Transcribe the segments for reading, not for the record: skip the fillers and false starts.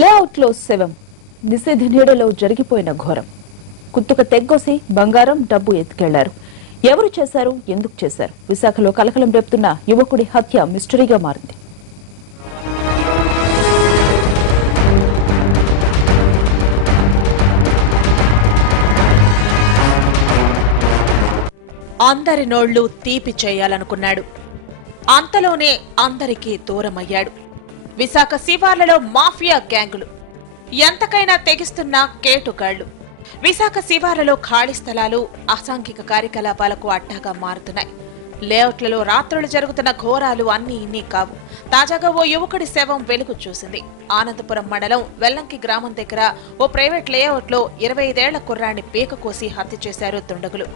లేఅవుట్లో శవం నిషేధ నీడలో జరిగిపోయిన ఘోరం. కుత్తుక తెగ్గోసి బంగారం డబ్బు ఎత్తుకెళ్లారు. ఎవరు చేశారు, ఎందుకు చేశారు? విశాఖలో కలకలం రేపుతున్న యువకుడి హత్య మిస్టరీగా మారింది. అందరి నోళ్లు తీపి చేయాలనుకున్నాడు. అంతలోనే అందరికీ దూరమయ్యాడు. విశాఖ శివార్లలో మాఫియా గ్యాంగులు, ఎంతకైనా తెగిస్తున్న కేటుగాళ్లు. విశాఖ శివార్లలో ఖాళీ స్థలాలు అసాంఘిక కార్యకలాపాలకు అడ్డాగా మారుతున్నాయి. లేఅవుట్లలో రాత్రులు జరుగుతున్న ఘోరాలు అన్నీ ఇన్ని కావు. తాజాగా ఓ యువకుడి శవం వెలుగు చూసింది. ఆనందపురం మండలం వెల్లంకి గ్రామం దగ్గర ఓ ప్రైవేట్ లేఅవుట్లో 25 ఏళ్ల కుర్రాన్ని పీక కోసి హత్య చేశారు దుండగులు.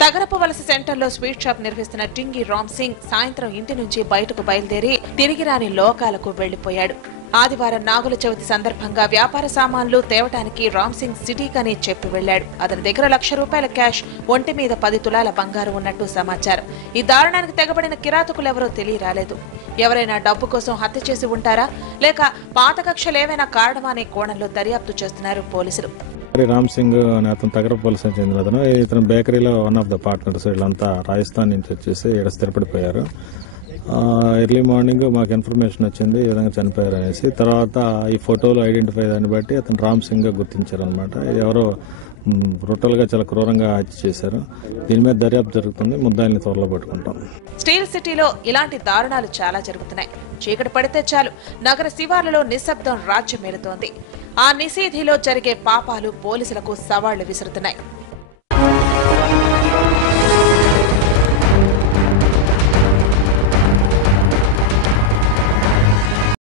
తగరపు వలస సెంటర్లో స్వీట్ షాప్ నిర్వహిస్తున్న టింగి రామ్ సింగ్ సాయంత్రం ఇంటి నుంచి బయటకు బయలుదేరి తిరిగి రాని లోకాలకు వెళ్లిపోయాడు. ఆదివారం నాగుల చవితి సందర్భంగా వ్యాపార సామాన్లు తేవటానికి రామ్ సింగ్ సిటీకని చెప్పి వెళ్లాడు. అతని దగ్గర ₹1,00,000 క్యాష్, ఒంటి మీద 10 తులాల బంగారం ఉన్నట్టు సమాచారం. ఈ దారుణానికి తెగబడిన కిరాతకులెవరో తెలియరాలేదు. ఎవరైనా డబ్బు కోసం హత్య చేసి ఉంటారా, లేక పాత కక్షలేవైనా కారణమా అనే కోణంలో దర్యాప్తు చేస్తున్నారు పోలీసులు. రామ్ సింగ్ అనే అతను తగరపు వలస చెందిన అతను. ఇతను బేకరీలో వన్ ఆఫ్ ద పార్ట్నర్స్. వీళ్ళంతా రాజస్థాన్ నుంచి వచ్చేసి ఇక్కడ స్థిరపడిపోయారు. ఎర్లీ మార్నింగ్ మాకు ఇన్ఫర్మేషన్ వచ్చింది ఈ విధంగా చనిపోయారు అనేసి. తర్వాత ఈ ఫోటోలు ఐడెంటిఫై దాన్ని బట్టి అతను రామ్ సింగ్ గా గుర్తించారనమాట. ఇది ఎవరో బ్రూటల్ గా చాలా క్రూరంగా హత్య చేశారు. దీని మీద దర్యాప్తు జరుగుతుంది. ముద్దాయిల్ని త్వరలో పట్టుకుంటాం. స్టీల్ సిటీలో ఇలాంటి దారుణాలు చాలా జరుగుతున్నాయి. చీకటి పడితే చాలు నగర శివార్లలో నిశ్శబ్దం రాజ్యమేలుతోంది. ఆ నిషేధిలో జరిగే పాపాలు పోలీసులకు సవాళ్లు విసురుతున్నాయి.